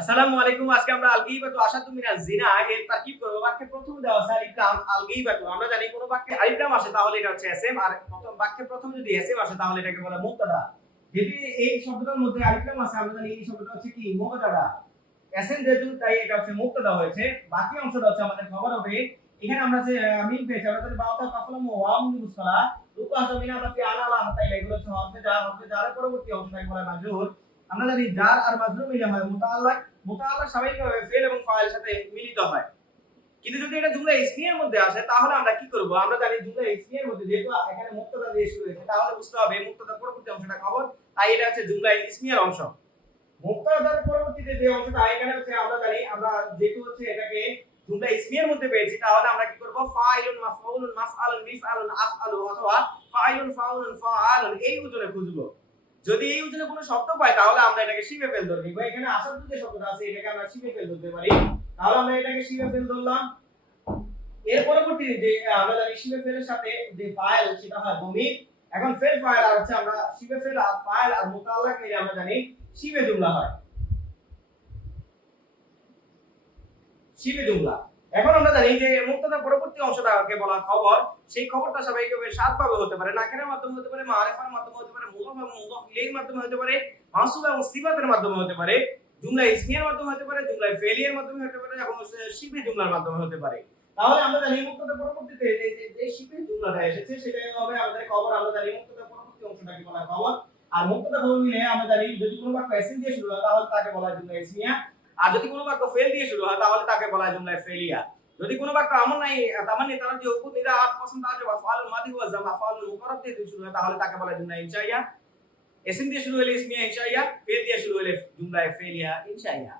আসসালামু আলাইকুম। আজকে আমরা আল-গীবাতু আশাদ্দু মিনাজ জিনা এর তারকিব করব। বাক্যে প্রথমে দেওয়া আছে আলিফ লাম আল-গীবাতু। আমরা জানি কোন বাক্যে আলিফ লাম আসে তাহলে এটা হচ্ছে এসএম, আর প্রথম বাক্যে প্রথমে যদি এসএম আসে তাহলে এটাকে বলে মুবতাদা। যদি এই শব্দটার মধ্যে আলিফ লাম আছে আমরা জানি এই শব্দটা হচ্ছে কি মুবতাদা। এসএম যেহেতু তাই এটা হচ্ছে মুবতাদা হয়েছে। বাকি অংশটা হচ্ছে আমাদের খবর হবে। এখানে আমরা যে মিম পেয়েছি আমরা জানি বাওতা কাফলাম ওয়া মুসকালা রূপা জমিনা তাফি আলা আলা হাতাইলা এগুলো হচ্ছে হরফে জারের পরবর্তী অংশটাকে বলা হয় মাজরুর। আমরা জানি জার আর মাজরুর মিলে হয় মুতাআল্লাক। মুতাআল্লাক স্বাভাবিকভাবে ফেল এবং ফাইলের সাথে মিলিত হয়। কিন্তু যদি এটা জুমলা ইসমিয়ার মধ্যে আসে তাহলে আমরা কি করব? আমরা জানি জুমলা ইসমিয়ার মধ্যে যেহেতু এখানে মুবতাদা দিয়ে শুরু হয়েছে তাহলে বুঝতে হবে মুবতাদার পরবর্তী অংশটা খবর। তাই এটা হচ্ছে জুমলা ইসমিয়ার অংশ। মুবতাদার পরবর্তীতে যে অংশটা এখানে হচ্ছে আমরা জানি আমরা যেহেতু হচ্ছে এটাকে জুমলা ইসমিয়ার মধ্যে পেয়েছি তাহলে আমরা কি করব? ফাইলুন মাফউলুন মাফআলুন মিফআলুন আফআলু অথবা ফাইলুন ফাউলুন ফাআলুন এই ওজনে খুঁজবো। যদি এই ওজনে কোনো শব্দ পাই তাহলে আমরা এটাকে শিবে ফেল ধরে নিব। এখানে আসাদু যে শব্দটা আছে এটাকে আমরা শিবে ফেল ধরতে পারি। তাহলে আমরা এটাকে শিবে ফেল ধরলাম। এর পরবর্তীতে যে আমরা জানি শিবে ফেলের সাথে যে ফাইল সেটা হয় দমির। এখন ফেল ফাইল আর হচ্ছে আমরা শিবে ফেল আর ফাইল আর মুতাআল্লাক মিলে আমরা জানি শিবে জুমলা হয়। শিবে জুমলা। এখন আমরা জানি যে মুবতাদার পরবর্তী অংশটাকে বলা খবর। সেই খবরটা স্বাভাবিকভাবে সাত ভাবে হতে পারে। নাকিরের মাধ্যমে হতে পারে, মারিফার মাধ্যমে হতে পারে, মুদাফ এবং মুদাফ ইলাইহির মাধ্যমে হতে পারে, মানসুব এবং সিফাতের মাধ্যমে হতে পারে, জুমলা ইসমিয়ার মাধ্যমে হতে পারে, জুমলা ফেলিয়ার মাধ্যমে হতে পারে এবং শিবে জুমলার মাধ্যমে হতে পারে। তাহলে আমরা জানি মুবতাদার পরবর্তীতে যে শিবে জুমলাটা এসেছে সেটাই হবে আমাদের খবর। আমরা জানি মুবতাদার পরবর্তী অংশটাকে বলা হয় খবর। আর মুবতাদা খবর মিলে আমরা জানি যদি কোনো বাক্য এসএম দিয়ে শুরু হয় তাহলে তাকে বলা হয় জুমলা ইসমিয়া। আর যদি কোনো বাক্য ফেল দিয়ে শুরু হয় তাহলে তাকে বলা হয় জুমলা ফেলিয়া। যদি কোনো বাক্য আমর নাই তামান্নি তারা যে উকুদ নিরা আট পছন্দ আছে বা ফালুল মাদি ওয়া জামা ফালুল মুকাররব দিয়ে শুরু হয় তাহলে তাকে বলা হয় জুমলা ইনশাইয়া। এসএম দিয়ে শুরু হলে ইসমিয়া ইনশাইয়া, ফেল দিয়ে শুরু হলে জুমলা ফেলিয়া ইনশাইয়া।